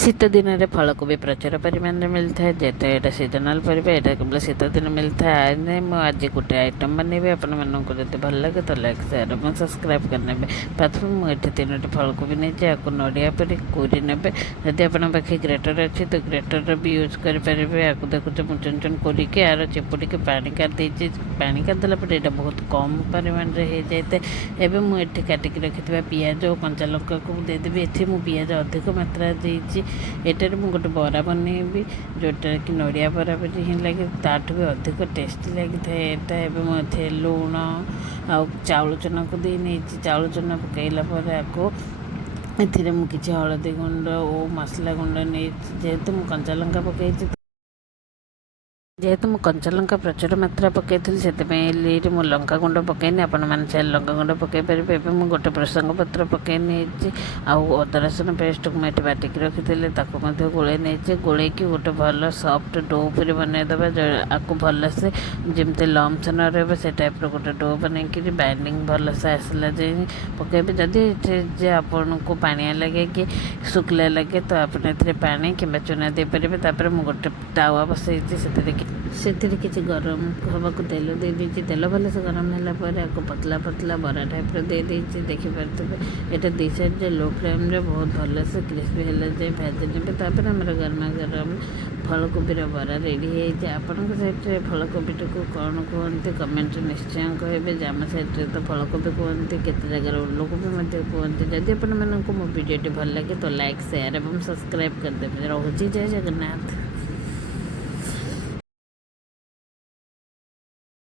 शीत दिन में फलकोबी प्रचुर परिमाण में मिलता है जेहेतु यहाँ सीजनाल परिबा यहाँ केवल शीत दिन मिलता है आज गोटे आइटम बनैबी आपण मानक जब भल लगे तो लाइक शेयर और सब्सक्राइब करने प्रथम मुझे तीनो फलकोबी नहीं आपको नड़िया पर कोरी ने जदि आप पाखे ग्रेटर अच्छी तो ग्रेटर भी यूज करेंगे आपको देखुचे मुझे चुन चुन कोरिके आर चिपुड़ी पानी काटी पानी काटदेला यहाँ बहुत कम परिमाण में हो जाए एवं मुझे काटिक रखि पिज और कंचा लंका को देदेवी ये मुझे पिज अधिक मात्रा देती एटार मु गोटे बरा बनैबी जोटा कि नड़िया बरा परी ही लगे ताठू भी अधिक टेस्टी लगी थाए यहाँ लुण आ चाउल चूना को दे नहीं चाउल चूना पकईला आपको एथिरे मु किछि हळदी गुंड और मसला गुंड नहीं जेहेतु मु कंचा लंका पकई जेहेतु मुझे कंचा लंका प्रचुर मात्रा पकई से मुझे लंका गुंड पकईनी आपण मैंने लंका गुंड पकई पारे एवं गोटे प्रसंग पत्र पकई नहीं अदा रसुण पेस्ट को मुझे बाटिक रखी गोले नहीं गोल गोटे भल सफ्ट डो पूरी बनईदे आपको भलसे जमती लम्स न रहा से टाइप गोटे डो बनई बाइंडिंग भलसे आसला जाए पकईबे जदि आपन को पानिया लगे कि शुखला लगे तो आप पानी कि चूना दे पारे मुझे गोटे तावा बसई से किसी गरम हवा को तेल दे दीजिए तेल भल से गरम है आपको पतला पतला बरा टाइप दे दीजिए देखिपे यहाँ दी साइड लो फ्लेम रे बहुत भल से क्रिस्पी है जाए भाजी ने आम गरमा गरम फलकोबी बरा रेडी है आपण साइड्रे फलकोबी को कौन कहते कमेंट निश्चय कहे आम साइड्रे तो फलकोबी कहते केते जगार ओलकोबी कहते जदि आपण मो भिडियोटी भल लगे तो लाइक शेयर और सब्सक्राइब करदे रोचे जय जगन्नाथ।